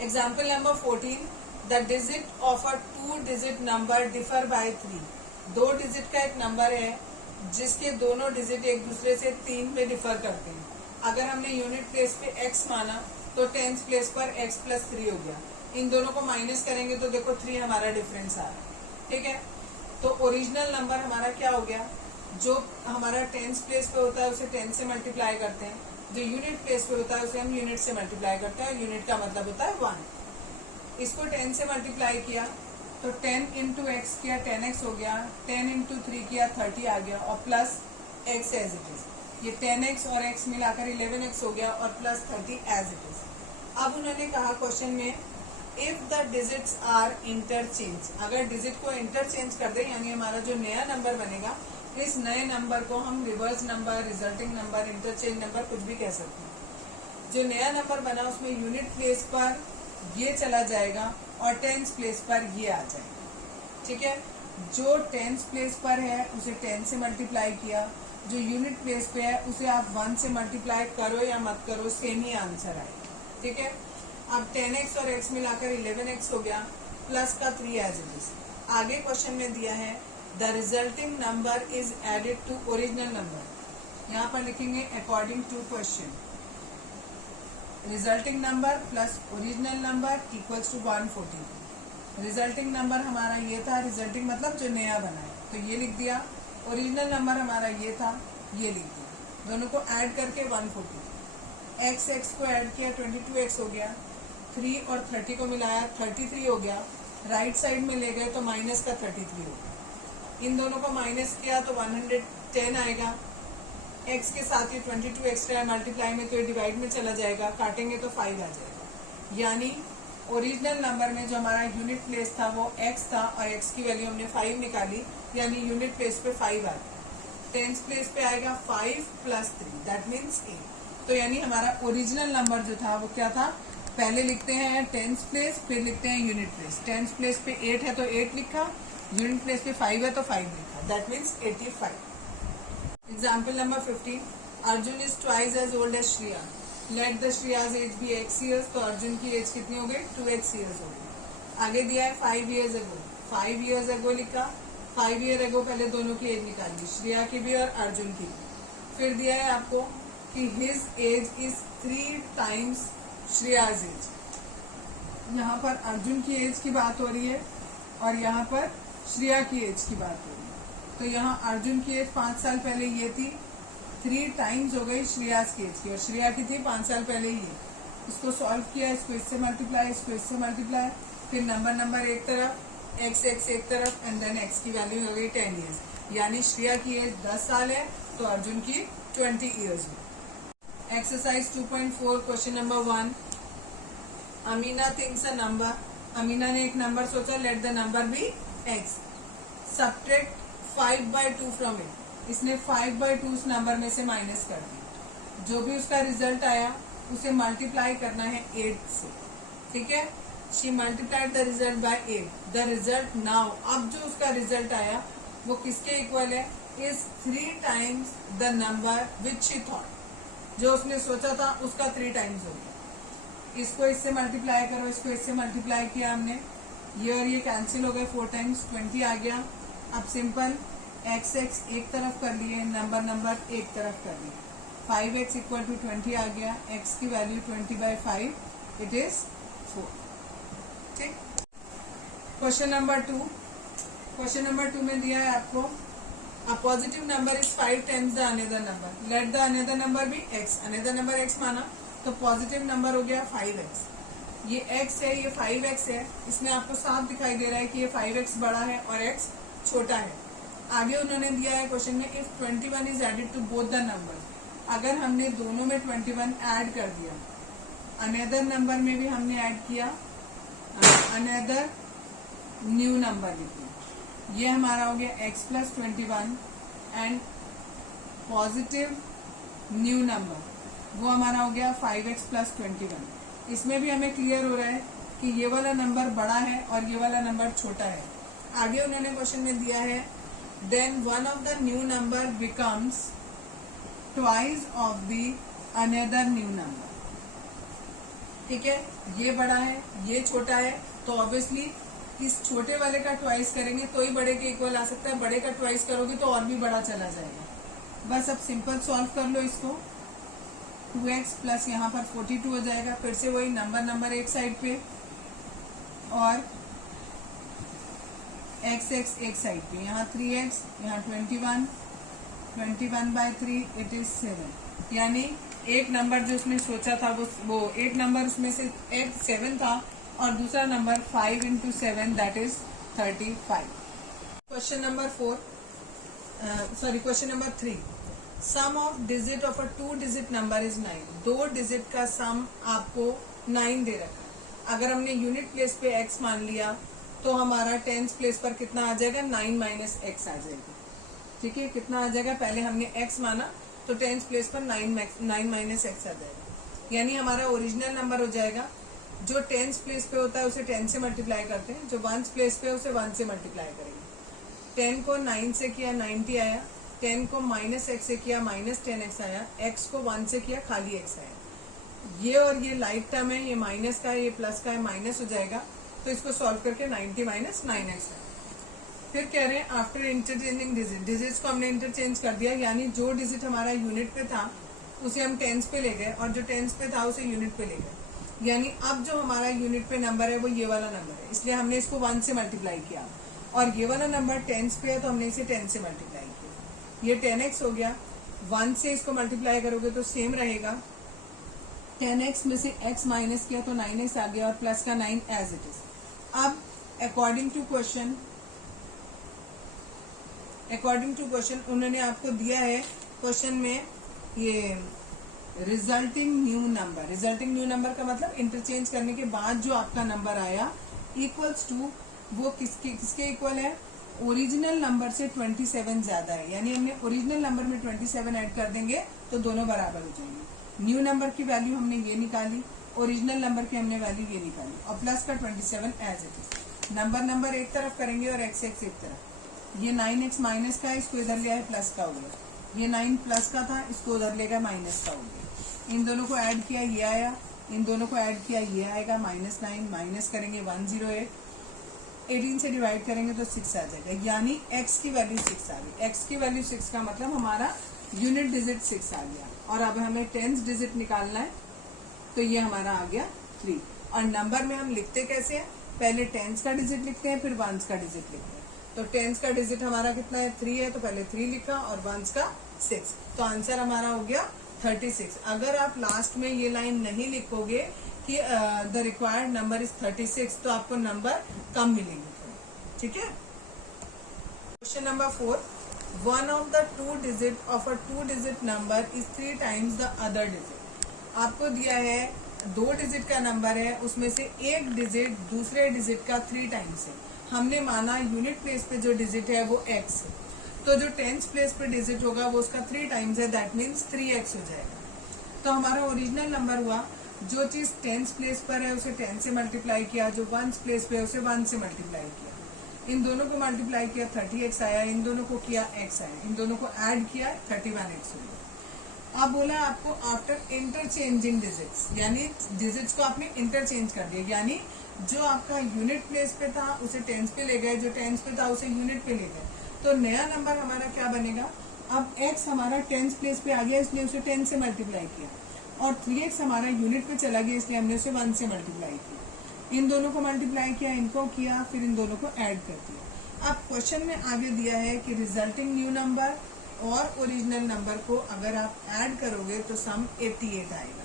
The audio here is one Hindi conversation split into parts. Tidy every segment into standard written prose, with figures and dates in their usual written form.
Example number 14, the digit of a 2 digit number differ by 3। 2 digit का एक नंबर है जिसके दोनों डिजिट एक दूसरे से 3 में डिफर करते हैं। अगर हमने यूनिट प्लेस पे x माना तो टेंस प्लेस पर x + 3 हो गया। इन दोनों को माइनस करेंगे तो देखो 3 हमारा डिफरेंस आ रहा है। ठीक है, तो ओरिजिनल नंबर हमारा क्या हो गया, जो हमारा टेंस प्लेस पे होता है उसे 10 से मल्टीप्लाई करते हैं, जो यूनिट प्लेस पे होता है उसे हम यूनिट से मल्टीप्लाई करते हैं, और यूनिट का मतलब होता है 1। इसको 10 से मल्टीप्लाई किया तो 10 इंटू एक्स किया 10x हो गया, 10 इंटू 3 किया 30 आ गया, और plus x as it is. ये 10x और x मिलाकर 11x हो गया, और प्लस 30 एज इट इज। अब उन्होंने कहा क्वेश्चन में, if the digits are interchange, अगर डिजिट को इंटरचेंज कर दे यानी हमारा जो नया नंबर बनेगा, इस नए नंबर को हम reverse number, resulting number, interchange number कुछ भी कह सकते हैं। जो नया नंबर बना उसमें यूनिट प्लेस पर ये चला जाएगा और टेंस प्लेस पर ये आ जाएगा। ठीक है, जो टेंस प्लेस पर है उसे 10 से मल्टीप्लाई किया, जो यूनिट प्लेस पे है उसे आप 1 से मल्टीप्लाई करो या मत करो, सेम ही आंसर आएगा। ठीक है, अब 10x और x मिलाकर 11x हो गया, प्लस का 3 एज इट इज। आगे क्वेश्चन में दिया है, the resulting number is added to original number. यहाँ पर लिखेंगे according to question, resulting number plus original number equals to 140। Resulting number हमारा ये था, रिजल्टिंग मतलब जो नया बना है, तो ये लिख दिया। ओरिजिनल नंबर हमारा ये था, ये लिख दिया। दोनों को ऐड करके 140। x को ऐड किया 22x हो गया, 3 और 30 को मिलाया 33 हो गया, राइट साइड में ले गए तो माइनस का 33 हो गया। इन दोनों को माइनस किया तो 110 आएगा, x के साथ ही 22 एक्स्ट्रा मल्टीप्लाई में तो ये डिवाइड में चला जाएगा, काटेंगे तो 5 आ जाएगा। यानी ओरिजिनल नंबर में जो हमारा यूनिट प्लेस था वो x था, और x की वैल्यू हमने 5 निकाली, यानी यूनिट प्लेस पे 5 आ गया। टेंस प्लेस पे आएगा 5 + 3, दैट मीन्स 8। तो यानी हमारा ओरिजिनल नंबर जो था वो क्या था, पहले लिखते हैं टेंस प्लेस, फिर लिखते हैं यूनिट प्लेस। टेंस प्लेस पे 8 है तो 8 लिखा, यूनिट प्लेस पे 5 है तो 5 लिखा, that means 85। Example number 15, Arjun is twice as old as Shriya. Let the Shriya's age be x years, तो अर्जुन की एज कितनी हो गई, 2x ईयर्स हो गई। आगे दिया है 5 years ago, 5 years ago लिखा, 5 year ago पहले दोनों की एज निकाली, श्रिया की भी और अर्जुन की भी। फिर दिया है आपको कि his age is 3 times Shreya's age. यहाँ पर अर्जुन की एज की बात हो रही है और यहाँ पर श्रेया की एज की बात हो रही है। तो यहाँ अर्जुन की एज 5 साल पहले ये थी, 3 times हो गई श्रेयाज की एज की, और श्रेया की थी 5 साल पहले ही। इसको सॉल्व किया, इसको इससे मल्टीप्लाई, इसको इससे मल्टीप्लाई, फिर नंबर एक तरफ, x एक तरफ, एंड देन x की वैल्यू हो गई 10 years। यानी श्रेया की एज 10 साल है तो अर्जुन की 20 years है। Exercise 2.4 question number 1, Amina thinks a number. Amina ने एक नंबर सोचा, let the number be x। Subtract 5/2 from it. इसने 5/2 उस नंबर में से माइनस कर दिया। जो भी उसका रिजल्ट आया उसे मल्टीप्लाई करना है 8 से। ठीक है, she multiplied the result by 8। The result now, अब जो उसका रिजल्ट आया वो किसके इक्वल है, is 3 times the number which she thought. जो उसने सोचा था उसका 3 times हो गया। इसको इससे मल्टीप्लाई करो, इसको इससे मल्टीप्लाई किया हमने, ये और ये कैंसिल हो गए, 4 times 20 आ गया। अब सिंपल x एक तरफ कर लिए, नंबर एक तरफ कर लिए, 5x इक्वल टू 20 आ गया, x की वैल्यू 20/5, इट इज 4। ठीक, क्वेश्चन नंबर 2। क्वेश्चन नंबर 2 में दिया है आपको, a positive number is 5 times the another number, let the another number be x। another number x माना तो पॉजिटिव नंबर हो गया 5x। ये x है, ये 5x है, इसमें आपको साफ दिखाई दे रहा है कि ये 5x बड़ा है और x छोटा है। आगे उन्होंने दिया है क्वेश्चन में, if 21 is added to both the numbers, अगर हमने दोनों में 21 ऐड कर दिया, अनदर नंबर में भी हमने ऐड किया, अनदर न्यू नंबर लिखिए, ये हमारा हो गया x + 21 and positive new number वो हमारा हो गया 5x + 21। इसमें भी हमें क्लियर हो रहा है कि ये वाला नंबर बड़ा है और ये वाला नंबर छोटा है। आगे उन्होंने क्वेश्चन में दिया है, then one of the new number becomes twice of the another new number. ठीक है, ये बड़ा है, ये छोटा है, तो ऑब्वियसली इस छोटे वाले का ट्वाइस करेंगे तो ही बड़े के इक्वल आ सकता है, बड़े का ट्वाइस करोगे तो और भी बड़ा चला जाएगा। बस अब सिंपल सॉल्व कर लो इसको। 2x प्लस यहाँ पर 42 हो जाएगा, फिर से वही नंबर एक साइड पे और x एक साइड पे, यहाँ 3x, यहाँ 21 बाय 3 इट इज 7। यानी एक नंबर जो उसने सोचा था वो एक नंबर उसमें से एक 7 था और दूसरा number 5 into 7 that is 35। Question number 3, sum of digit of a 2 digit number is 9। 2 digit का सम आपको 9 दे रखा है। अगर हमने यूनिट प्लेस पे x मान लिया तो हमारा टेंस प्लेस पर कितना आ जाएगा, 9 माइनस x आ जाएगा। ठीक है, कितना आ जाएगा, पहले हमने x माना तो टेंस प्लेस पर 9 माइनस x आ जाएगा। यानी हमारा ओरिजिनल नंबर हो जाएगा, जो टेंस प्लेस पे होता है उसे 10 से मल्टीप्लाई करते हैं, जो वंस प्लेस पे उसे 1 से मल्टीप्लाई करेंगे। 10 को 9 से किया 90 आया, 10 को माइनस x से किया माइनस 10x आया, x को 1 से किया खाली x आया। ये और ये लाइक टर्म है, ये माइनस का है, ये प्लस का है, माइनस हो जाएगा, तो इसको सॉल्व करके 90 माइनस 9x है। फिर कह रहे हैं आफ्टर इंटरचेंजिंग डिजिट्स को हमने इंटरचेंज कर दिया, यानी जो डिजिट हमारा यूनिट पे था उसे हम टेंस पे ले गए और जो टेंस पे था उसे यूनिट पे ले गए। यानी अब जो हमारा यूनिट पे नंबर है वो ये वाला नंबर है, इसलिए हमने इसको 1 से मल्टीप्लाई किया, और ये वाला नंबर टेंस पे है तो हमने इसे 10 से मल्टीप्लाई किया। ये 10x हो गया, 1 से इसको मल्टीप्लाई करोगे तो सेम रहेगा। 10x में से x माइनस किया तो 9x आ गया और प्लस का 9 एज इट इज। अब अकॉर्डिंग टू क्वेश्चन उन्होंने आपको दिया है क्वेश्चन में ये रिजल्टिंग न्यू नंबर का मतलब इंटरचेंज करने के बाद जो आपका नंबर आया इक्वल्स टू, वो किसके इक्वल है, ओरिजिनल नंबर से 27 ज्यादा है। यानी हमने ओरिजिनल नंबर में 27 ऐड कर देंगे तो दोनों बराबर हो जाएंगे। न्यू नंबर की वैल्यू हमने ये निकाली, ओरिजिनल नंबर की हमने वैल्यू ये निकाली, और प्लस का 27 एज इट इज। नंबर एक तरफ करेंगे और x एक तरफ। ये 9x माइनस का है, इसको इधर लिया है प्लस का हो गया। ये 9 प्लस का था, इसको उधर लेगा माइनस का हो गया। इन दोनों को ऐड किया ये आया, इन दोनों को ऐड किया ये आएगा -9, माइनस करेंगे 108, 18 से डिवाइड करेंगे तो 6 आ जाएगा। यानी x की वैल्यू 6 आ गई। x की वैल्यू 6 का मतलब हमारा यूनिट डिजिट 6 आ गया, और अब हमें टेंस डिजिट निकालना है तो ये हमारा आ गया 3। और नंबर में हम लिखते कैसे हैं, पहले टेंस का डिजिट लिखते हैं फिर वंस का डिजिट लिखते हैं। तो टेंस का डिजिट हमारा कितना है, 3 है, तो पहले 3 लिखा और वंस का 6, तो आंसर हमारा हो गया 36। अगर आप लास्ट में ये लाइन नहीं लिखोगे कि द रिक्वायर्ड नंबर इज 36 तो आपको नंबर कम मिलेंगे। ठीक है। Question number 4, one of the 2 digit of a 2 digit number is 3 times the other digit. आपको दिया है 2 डिजिट का नंबर है, उसमें से एक डिजिट दूसरे डिजिट का 3 टाइम्स है। हमने माना यूनिट प्लेस पे जो डिजिट है वो x है, तो जो टेंस प्लेस पे डिजिट होगा वो उसका 3 टाइम्स है, दैट मीन्स 3x हो जाएगा। तो हमारा ओरिजिनल नंबर हुआ, जो चीज टेंस प्लेस पर है उसे 10 से मल्टीप्लाई किया, जो वंस प्लेस पे है उसे 1 से मल्टीप्लाई किया। इन दोनों को मल्टीप्लाई किया 30x आया, इन दोनों को किया x आया, इन दोनों को ऐड किया 31x हो गया। अब बोला आपको आफ्टर इंटरचेंजिंग डिजिट्स, यानी डिजिट्स को आपने इंटरचेंज कर दिया, यानी जो आपका यूनिट प्लेस पे था उसे टेंस पे ले गए, जो टेंस पे था उसे यूनिट पे ले गए, तो नया नंबर हमारा क्या बनेगा। अब x हमारा टेंस प्लेस पे आ गया इसलिए उसे 10 से मल्टीप्लाई किया, और 3x हमारा यूनिट पे चला गया इसलिए हमने उसे 1 से मल्टीप्लाई किया। इन दोनों को मल्टीप्लाई किया, इनको किया, फिर इन दोनों को ऐड कर दिया। अब क्वेश्चन में आगे दिया है कि रिजल्टिंग न्यू नंबर और ओरिजिनल नंबर को अगर आप ऐड करोगे तो सम 88 आएगा।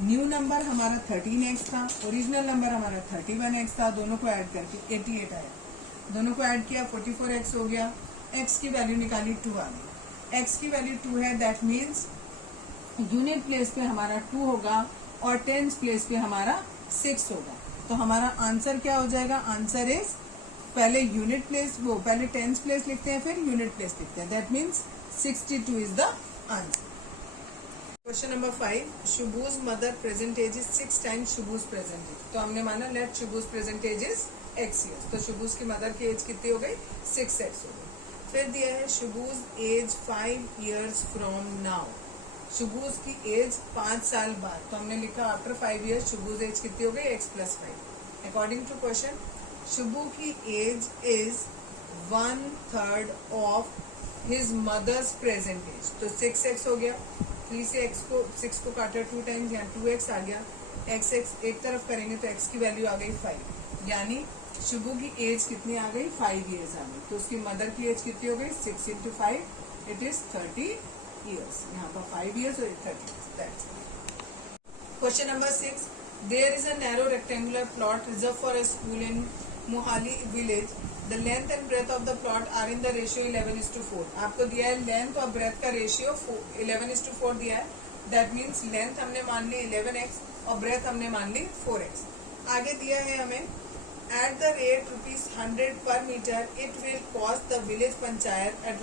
न्यू नंबर हमारा 13x था, ओरिजिनल नंबर हमारा 31x था, दोनों को ऐड करके 88 आया। दोनों को ऐड किया 44x हो गया, x की वैल्यू निकाली 2 आ गई। x की वैल्यू 2 है, दैट मीन्स यूनिट प्लेस पे हमारा 2 होगा और टेंस प्लेस पे हमारा 6 होगा। तो हमारा आंसर क्या हो जाएगा, आंसर इज पहले यूनिट प्लेस पहले टेंस प्लेस लिखते हैं फिर यूनिट प्लेस लिखते हैं, that means 62 is the answer. Question number 5, Shubhu's mother present age is 6 times Shubhu's present age. तो हमने माना let Shubhu's present age is x years, तो शुभूज की मदर की एज कितनी हो गई, 6x हो गई। फिर दिया है शुभूज एज 5 years फ्रॉम नाउ। शुबूज की एज 5 साल बाद, तो हमने लिखा आफ्टर 5 years शुबूज एज कितनी हो गई, x+5। According to question, Shobo की age is 1/3 of his mother's present age, तो 6x हो गया। 3 से 6 को काटा 2 टाइम्स, यहाँ 2x आ गया। x एक तरफ करेंगे तो x की वैल्यू आ गई 5, यानी शुभू की एज कितनी आ गई, 5 years आ गई। तो उसकी मदर की एज कितनी हो गई, 6 into 5 इट इज 30 years। यहाँ पर 5 years और 30 years। Question number 6, there is a narrow rectangular plot reserve for a school in Mohali village. The length and breadth of the plot are in the ratio 11:4। आपको दिया है लेंथ और ब्रेथ का रेशियो 11:4 दिया है। दैट मीन्स लेंथ हमने मान ली 11x और ब्रेथ हमने मान ली 4x। आगे दिया है हमें at the rate ₹100 per metre it will cost the village panchayat at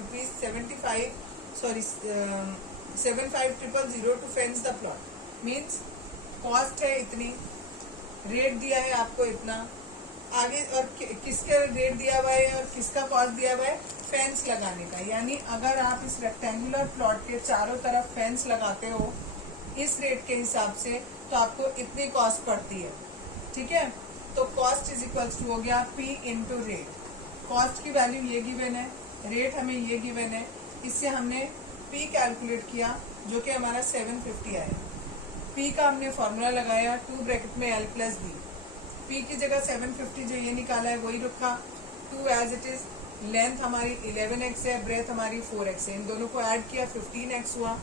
₹75,000 to fence the plot. Means cost है इतनी, रेट दिया है आपको इतना, आगे और किसका रेट दिया हुआ है और किसका कॉस्ट दिया हुआ है, फेंस लगाने का। यानी अगर आप इस रेक्टेंगुलर प्लॉट के चारों तरफ फेंस लगाते हो इस रेट के हिसाब से, तो आपको इतनी कॉस्ट पड़ती है। ठीक है, तो कॉस्ट इज इक्वल्स टू हो गया P इंटू रेट। कॉस्ट की वैल्यू ये गिवन है, रेट हमें ये गिवन है, इससे हमने P कैलकुलेट किया जो कि हमारा 750 आया। P का हमने फॉर्मूला लगाया 2 ब्रैकेट में L प्लस B। P की जगह 750 जो ये निकाला है वही रखा, 2 एज इट इज। लेंथ हमारी 11x है, ब्रेथ हमारी 4x है, इन दोनों को ऐड किया 15x हुआ,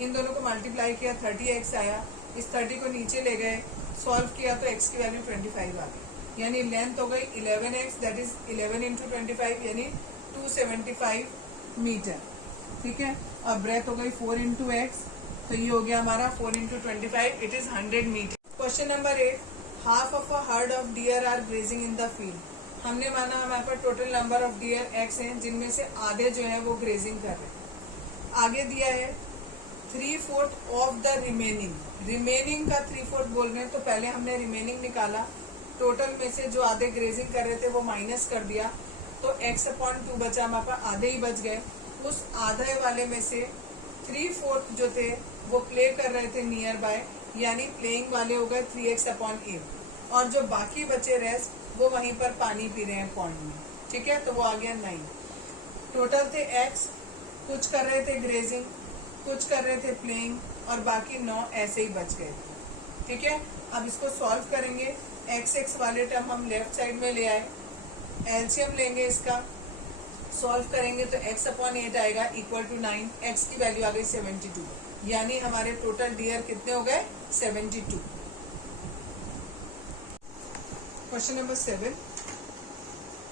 इन दोनों को मल्टीप्लाई किया 30x आया। इस 30 को नीचे ले गए, सॉल्व किया तो x की वैल्यू 25 आ गई। यानी लेंथ हो गई 11x, दैट इज 11 इंटू 25 यानी 275 मीटर। ठीक है, और ब्रेथ हो गई 4 इंटू x, तो ये हो गया हमारा 4 into 25 it is 100 metre. Question number 8, half of a herd of deer are grazing in the field. हमने माना हमारे पास total number of deer x हैं, जिनमें से आधे जो है वो ग्रेजिंग कर रहे हैं। आगे दिया है 3/4 ऑफ द रिमेनिंग का 3/4 बोल रहे हैं, तो पहले हमने रिमेनिंग निकाला, टोटल में से जो आधे ग्रेजिंग कर रहे थे वो माइनस कर दिया, तो x/2 बचा, हमारे पास आधे ही बच गए। उस आधे वाले में से 3/4 जो थे वो प्ले कर रहे थे नियर बाय, यानी प्लेइंग वाले हो गए 3x/8, और जो बाकी बचे रेस्ट वो वहीं पर पानी पी रहे हैं पॉन्ड में। ठीक है, तो वो आ गया 9। टोटल थे x, कुछ कर रहे थे ग्रेजिंग, कुछ कर रहे थे प्लेइंग, और बाकी 9 ऐसे ही बच गए थे। ठीक है, अब इसको सॉल्व करेंगे। x वाले टर्म हम लेफ्ट साइड में ले आए, एलसीएम लेंगे इसका, सॉल्व करेंगे तो x/8 आएगा इक्वल टू 9, x की वैल्यू आ गई 72, यानी हमारे टोटल डियर कितने हो गए 72। क्वेश्चन नंबर 7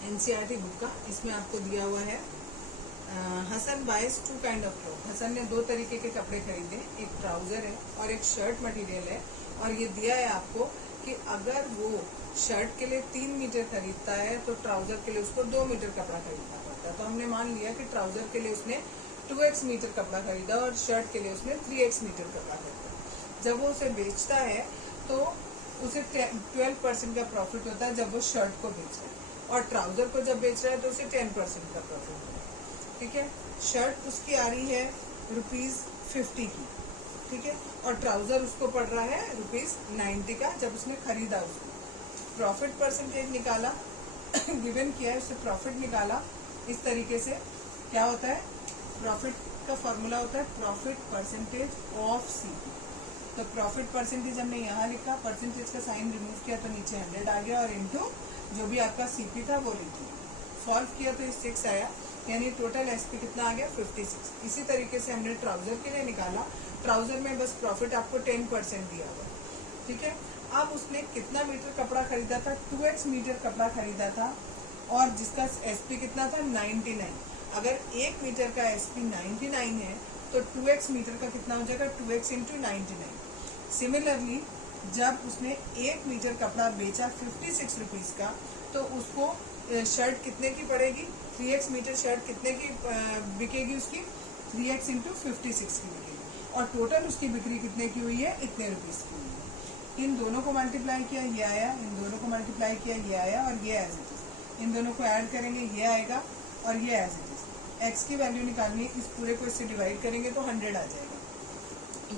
एनसीईआरटी बुक का, इसमें आपको दिया हुआ है Hasan buys 2 kind of cloth. Hasan ने 2 तरीके के कपड़े खरीदे, एक ट्राउजर है और एक शर्ट मटेरियल है, और ये दिया है आपको कि अगर वो शर्ट के लिए 3 मीटर खरीदता है तो ट्राउजर के लिए उसको 2 मीटर कपड़ा खरीदना पड़ता है। तो हमने मान लिया कि ट्राउजर के लिए उसने 2x मीटर कपड़ा खरीदा और शर्ट के लिए उसने 3x मीटर कपड़ा खरीदा। जब वो उसे बेचता है तो उसे 12% का प्रॉफिट होता है जब वो शर्ट को बेच रहा है, और ट्राउजर को जब बेच रहा है तो उसे 10% का प्रॉफिट होता है। ठीक है, शर्ट उसकी आ रही है ₹50 की, ठीक है, और ट्राउजर उसको पड़ रहा है ₹90 का जब उसने खरीदा उसको। प्रॉफिट परसेंटेज निकाला गिवन किया है, उससे प्रॉफिट निकाला। इस तरीके से क्या होता है, प्रॉफिट का फॉर्मूला होता है प्रॉफिट परसेंटेज ऑफ सीपी। तो प्रॉफिट परसेंटेज हमने यहाँ लिखा, परसेंटेज का साइन रिमूव किया तो नीचे 100 आ गया, और इनटू जो भी आपका सीपी था वो लिख दिया। सॉल्व किया तो 6 आया, यानी टोटल एसपी कितना आ गया 56। इसी तरीके से हमने ट्राउजर के लिए निकाला, ट्राउजर में बस प्रॉफिट आपको 10% दिया हुआ। ठीक है, अब उसने कितना मीटर कपड़ा खरीदा था, 2x मीटर कपड़ा खरीदा था, और जिसका एसपी कितना था 99। अगर 1 मीटर का एसपी 99 है तो 2x मीटर का कितना हो जाएगा, 2x इंटू 99। सिमिलरली जब उसने 1 मीटर कपड़ा बेचा 56 रुपीज़ का, तो उसको शर्ट कितने की पड़ेगी, 3x मीटर शर्ट कितने की बिकेगी उसकी, 3x इंटू 56 की बिकेगी, और टोटल उसकी बिक्री कितने की हुई है, इतने रुपीज़ की हुई है। इन दोनों को मल्टीप्लाई किया ये आया, इन दोनों को मल्टीप्लाई किया ये आया, और ये एज इट इज। इन दोनों को ऐड करेंगे ये आएगा, और ये एज इट इज। x की वैल्यू निकालनी, इस पूरे को इससे डिवाइड करेंगे तो 100 आ जाएगा।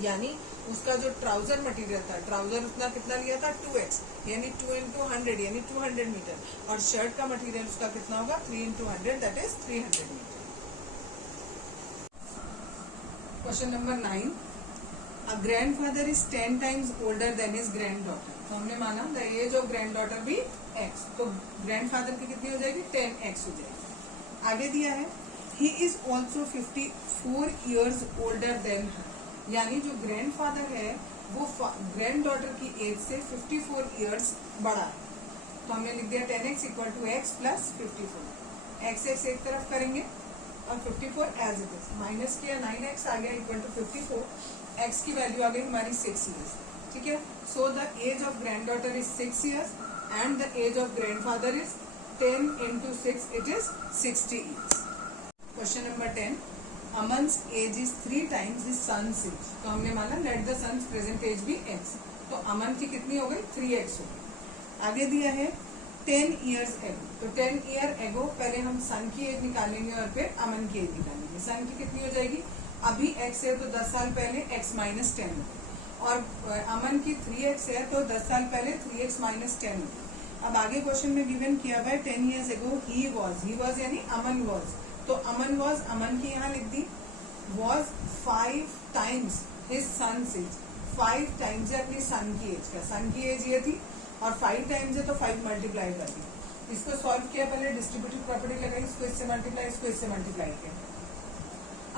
यानी उसका जो ट्राउजर मटेरियल था, ट्राउजर उसने कितना लिया था 2x, यानी 2 into 100 यानी 200 मीटर, और शर्ट का मटेरियल उसका कितना होगा 3 into 100 that is 300 metre. Question number 9, a grandfather is 10 times older than his granddaughter। तो हमने माना द एज ऑफ ग्रैंडडॉटर भी x, तो ग्रैंडफादर की कितनी हो जाएगी 10x हो जाएगी। आगे दिया है he is also 54 years older than her, यानी जो ग्रैंडफादर है वो ग्रैंडडॉटर की एज से 54 years बड़ा है। तो हमने लिख दिया 10x equal to x plus 54, x एक तरफ करेंगे और 54 एज इट इज, माइनस किया 9x आ गया इक्वल टू 54, x की वैल्यू आ गई हमारी 6 years। ठीक है, so the age of granddaughter is 6 years and the age of grandfather is 10 into 6 it is 60 years। Question number 10, Aman's age is 3 times his son's age। तो हमने माना let the son's present age भी x, तो अमन की कितनी हो गई 3x हो गई। आगे दिया है 10 years ago, तो 10 year ago पहले हम सन की एज निकालेंगे और फिर अमन की एज निकालेंगे। सन की कितनी हो जाएगी, अभी x है तो 10 साल पहले x minus 10 और अमन की 3x है तो 10 साल पहले 3x minus 10 होगी। अब आगे क्वेश्चन में गिवन किया हुआ है 10 years ago ही वॉज यानी अमन वॉज, तो अमन वॉज, अमन की यहाँ लिख दी, was 5 times his son's age, 5 times है अपनी सन की एज का, सन की एज ये थी और 5 times है तो 5 मल्टीप्लाई कर दी। इसको सॉल्व किया, पहले डिस्ट्रीब्यूटिव प्रॉपर्टी लगाई, इसको इससे मल्टीप्लाई, इसको इससे मल्टीप्लाई किया।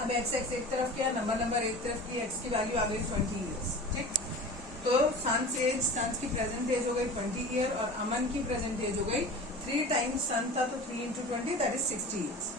अब x एक तरफ किया, नंबर एक तरफ की, x की वैल्यू आ गई 20 years। ठीक, तो सन्स की प्रेजेंट एज हो गई 20 year और अमन की प्रेजेंट एज हो गई 3 times सन था तो 3 into 20 दैट इज 60 years।